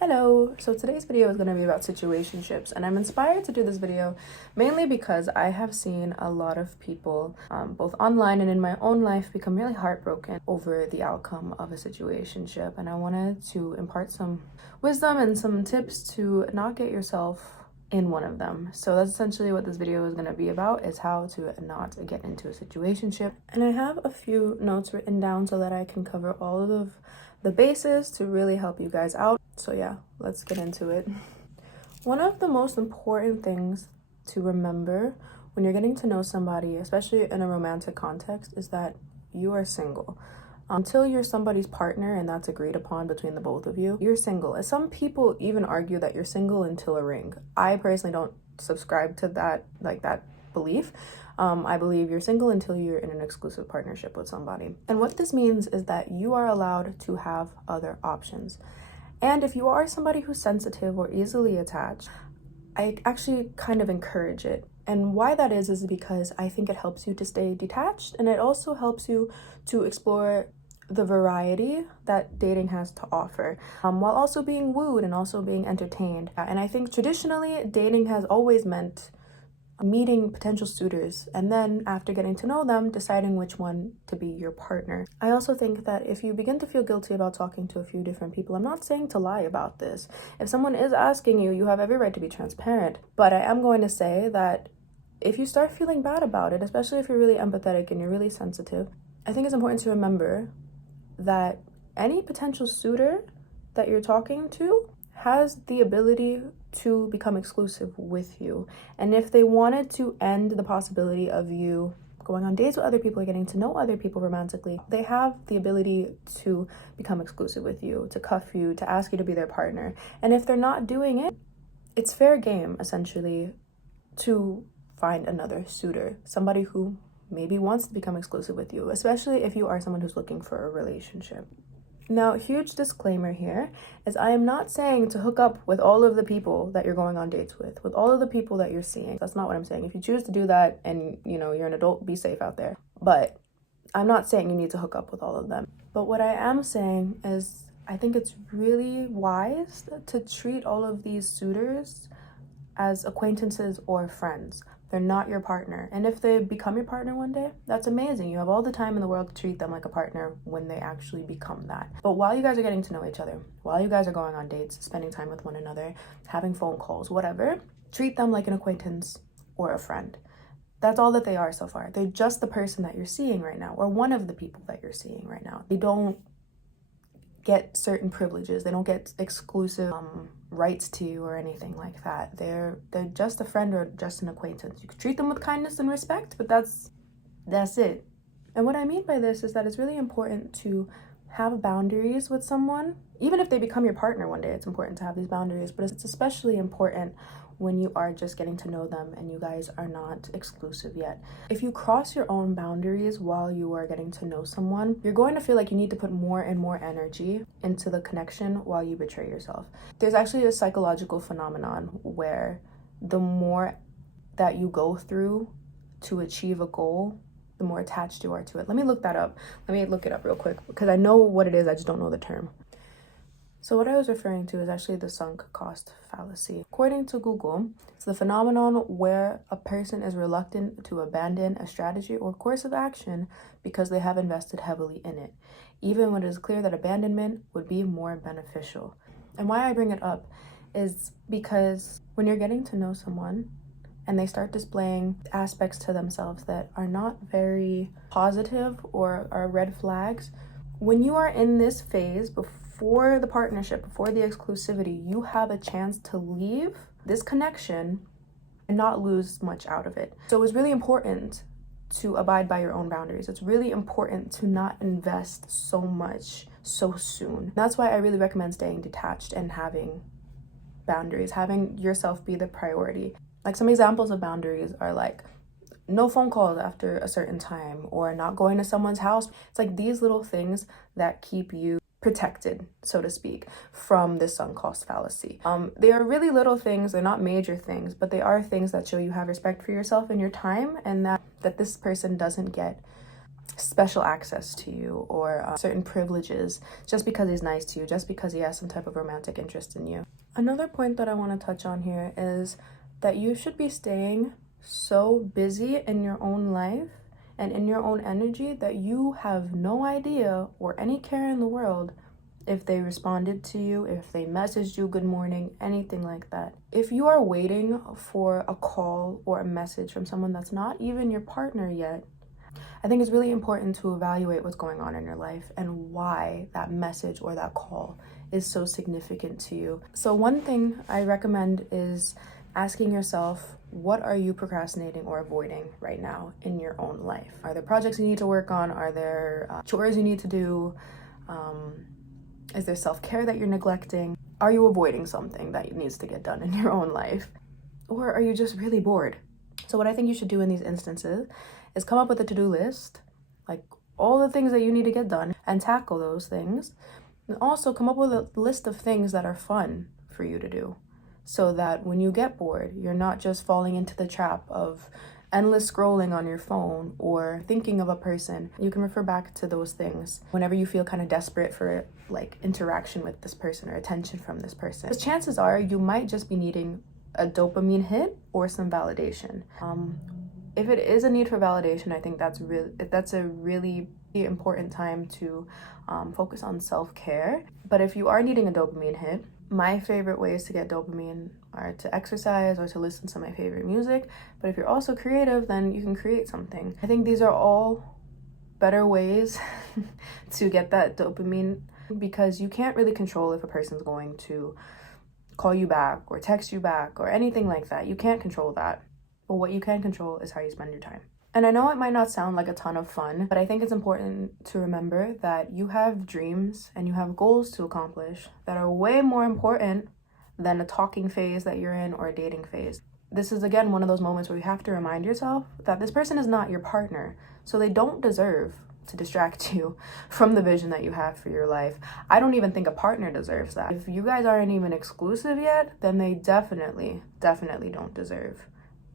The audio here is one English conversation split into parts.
Hello, so today's video is going to be about situationships, and I'm inspired to do this video mainly because I have seen a lot of people, both online and in my own life, become really heartbroken over the outcome of a situationship, and I wanted to impart some wisdom and some tips to not get yourself in one of them. So that's essentially what this video is going to be about, is how to not get into a situationship. And I have a few notes written down so that I can cover all of the bases to really help you guys out. So yeah, let's get into it. One of the most important things to remember when you're getting to know somebody, especially in a romantic context, is that you are single. Until you're somebody's partner and that's agreed upon between the both of you, you're single. And some people even argue that you're single until a ring. I personally don't subscribe to that belief. I believe you're single until you're in an exclusive partnership with somebody. And what this means is that you are allowed to have other options. And if you are somebody who's sensitive or easily attached, I actually kind of encourage it. And why that is because I think it helps you to stay detached, and it also helps you to explore the variety that dating has to offer, while also being wooed and also being entertained. And I think traditionally, dating has always meant meeting potential suitors and then, after getting to know them, deciding which one to be your partner. I also think that if you begin to feel guilty about talking to a few different people, I'm not saying to lie about this. If someone is asking you, you have every right to be transparent. But I am going to say that if you start feeling bad about it, especially if you're really empathetic and you're really sensitive, I think it's important to remember that any potential suitor that you're talking to has the ability to become exclusive with you. And if they wanted to end the possibility of you going on dates with other people or getting to know other people romantically, they have the ability to become exclusive with you, to cuff you, to ask you to be their partner. And if they're not doing it, it's fair game, essentially, to find another suitor, somebody who maybe wants to become exclusive with you, especially if you are someone who's looking for a relationship. Now, a huge disclaimer here is I am not saying to hook up with all of the people that you're going on dates with all of the people that you're seeing. That's not what I'm saying. If you choose to do that and, you're an adult, be safe out there. But I'm not saying you need to hook up with all of them. But what I am saying is I think it's really wise to treat all of these suitors as acquaintances or friends. They're not your partner. And if they become your partner one day, that's amazing. You have all the time in the world to treat them like a partner when they actually become that. But while you guys are getting to know each other, while you guys are going on dates, spending time with one another, having phone calls, whatever, treat them like an acquaintance or a friend. That's all that they are so far. They're just the person that you're seeing right now, or one of the people that you're seeing right now. They don't get certain privileges. They don't get exclusive rights to you or anything like that. They're just a friend or just an acquaintance. You can treat them with kindness and respect, but that's it. And what I mean by this is that it's really important to have boundaries with someone. Even if they become your partner one day, it's important to have these boundaries, but it's especially important when you are just getting to know them and you guys are not exclusive yet. If you cross your own boundaries while you are getting to know someone, you're going to feel like you need to put more and more energy into the connection while you betray yourself. There's actually a psychological phenomenon where the more that you go through to achieve a goal, the more attached you are to it. Let me look that up. Let me look it up real quick because I know what it is, I just don't know the term. So what I was referring to is actually the sunk cost fallacy. According to Google, it's the phenomenon where a person is reluctant to abandon a strategy or course of action because they have invested heavily in it, even when it is clear that abandonment would be more beneficial. And why I bring it up is because when you're getting to know someone and they start displaying aspects to themselves that are not very positive or are red flags, when you are in this phase before the partnership, before the exclusivity, you have a chance to leave this connection and not lose much out of it. So it's really important to abide by your own boundaries. It's really important to not invest so much so soon. That's why I really recommend staying detached and having boundaries, having yourself be the priority. Like some examples of boundaries are like no phone calls after a certain time or not going to someone's house. It's like these little things that keep you protected, so to speak, from this sunk cost fallacy. They are really little things. They're not major things, but they are things that show you have respect for yourself and your time, and that this person doesn't get special access to you or certain privileges just because he's nice to you, just because he has some type of romantic interest in you. Another point that I want to touch on here is that you should be staying so busy in your own life and in your own energy that you have no idea or any care in the world if they responded to you, if they messaged you good morning, anything like that. If you are waiting for a call or a message from someone that's not even your partner yet, I think it's really important to evaluate what's going on in your life and why that message or that call is so significant to you. So one thing I recommend is asking yourself, what are you procrastinating or avoiding right now in your own life? Are there projects you need to work on? Are there chores you need to do? Is there self-care that you're neglecting? Are you avoiding something that needs to get done in your own life? Or are you just really bored? So what I think you should do in these instances is come up with a to-do list, like all the things that you need to get done, and tackle those things. And also come up with a list of things that are fun for you to do, so that when you get bored, you're not just falling into the trap of endless scrolling on your phone or thinking of a person. You can refer back to those things whenever you feel kind of desperate for like interaction with this person or attention from this person. Because chances are you might just be needing a dopamine hit or some validation. If it is a need for validation, I think that's a really important time to focus on self-care. But if you are needing a dopamine hit, my favorite ways to get dopamine are to exercise or to listen to my favorite music. But if you're also creative, then you can create something. I think these are all better ways to get that dopamine, because you can't really control if a person's going to call you back or text you back or anything like that. You can't control that. But what you can control is how you spend your time. And I know it might not sound like a ton of fun, but I think it's important to remember that you have dreams and you have goals to accomplish that are way more important than a talking phase that you're in or a dating phase. This is, again, one of those moments where you have to remind yourself that this person is not your partner, so they don't deserve to distract you from the vision that you have for your life. I don't even think a partner deserves that. If you guys aren't even exclusive yet, then they definitely don't deserve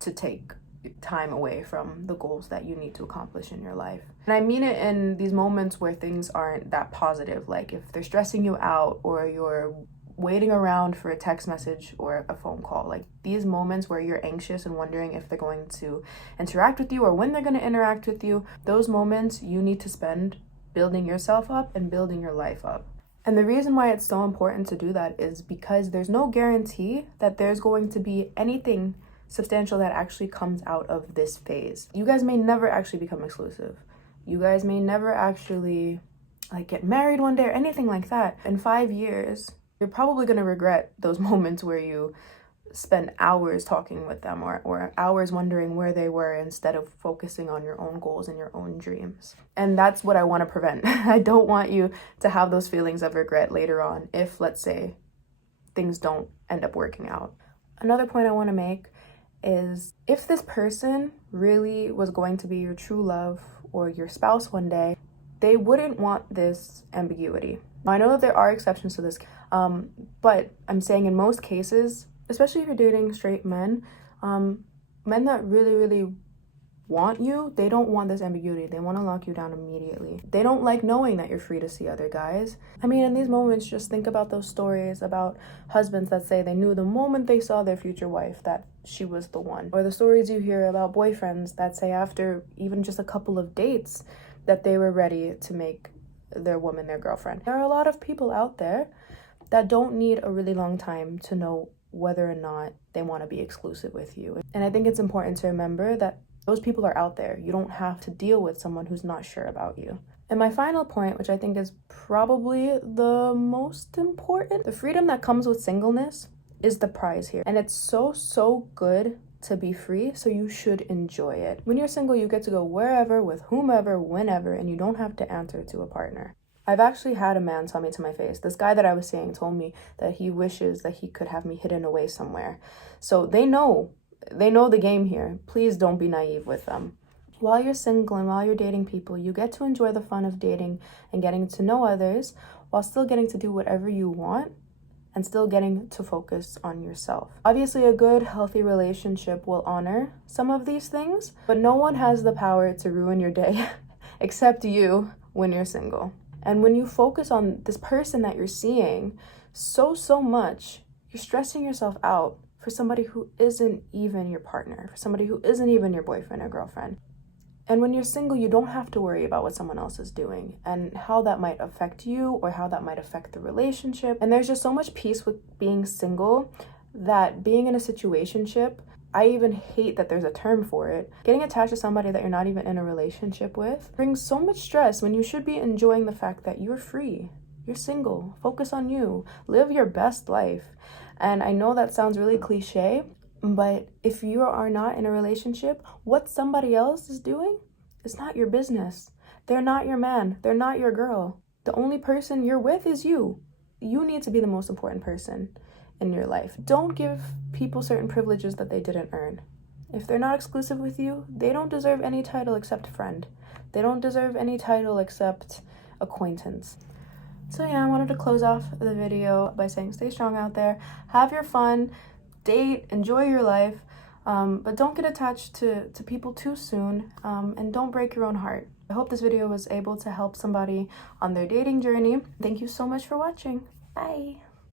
to take time away from the goals that you need to accomplish in your life. And I mean it in these moments where things aren't that positive, like if they're stressing you out or you're waiting around for a text message or a phone call. Like these moments where you're anxious and wondering if they're going to interact with you or when they're going to interact with you, those moments you need to spend building yourself up and building your life up. And the reason why it's so important to do that is because there's no guarantee that there's going to be anything substantial that actually comes out of this phase. You guys may never actually become exclusive. You guys may never actually like get married one day or anything like that. In 5 years, you're probably going to regret those moments where you spend hours talking with them or hours wondering where they were instead of focusing on your own goals and your own dreams. And that's what I want to prevent. I don't want you to have those feelings of regret later on if, let's say, things don't end up working out. Another point I want to make is if this person really was going to be your true love or your spouse one day, they wouldn't want this ambiguity. Now, I know that there are exceptions to this, but I'm saying in most cases, especially if you're dating straight men, men that really want you, they don't want this ambiguity. They want to lock you down immediately. They don't like knowing that you're free to see other guys. I mean, in these moments, just think about those stories about husbands that say they knew the moment they saw their future wife that she was the one. Or the stories you hear about boyfriends that say after even just a couple of dates that they were ready to make their woman their girlfriend. There are a lot of people out there that don't need a really long time to know whether or not they want to be exclusive with you. And I think it's important to remember that those people are out there. You don't have to deal with someone who's not sure about you. And my final point, which I think is probably the most important, the freedom that comes with singleness is the prize here. And it's so good to be free, so you should enjoy it. When you're single, you get to go wherever, with whomever, whenever, and you don't have to answer to a partner. I've actually had a man tell me to my face, this guy that I was seeing told me that he wishes that he could have me hidden away somewhere. So they know the game here. Please don't be naive with them. While you're single and while you're dating people, you get to enjoy the fun of dating and getting to know others while still getting to do whatever you want and still getting to focus on yourself. Obviously, a good, healthy relationship will honor some of these things, but no one has the power to ruin your day accept you when you're single. And when you focus on this person that you're seeing so much, you're stressing yourself out for somebody who isn't even your partner, for somebody who isn't even your boyfriend or girlfriend. And when you're single, you don't have to worry about what someone else is doing and how that might affect you or how that might affect the relationship. And there's just so much peace with being single that being in a situationship, I even hate that there's a term for it. Getting attached to somebody that you're not even in a relationship with brings so much stress when you should be enjoying the fact that you're free. You're single. Focus on you. Live your best life. And I know that sounds really cliche, but if you are not in a relationship, what somebody else is doing is not your business. They're not your man. They're not your girl. The only person you're with is you. You need to be the most important person in your life. Don't give people certain privileges that they didn't earn. If they're not exclusive with you, they don't deserve any title except friend. They don't deserve any title except acquaintance. So yeah, I wanted to close off the video by saying stay strong out there, have your fun, date, enjoy your life, but don't get attached to people too soon, and don't break your own heart. I hope this video was able to help somebody on their dating journey. Thank you so much for watching. Bye!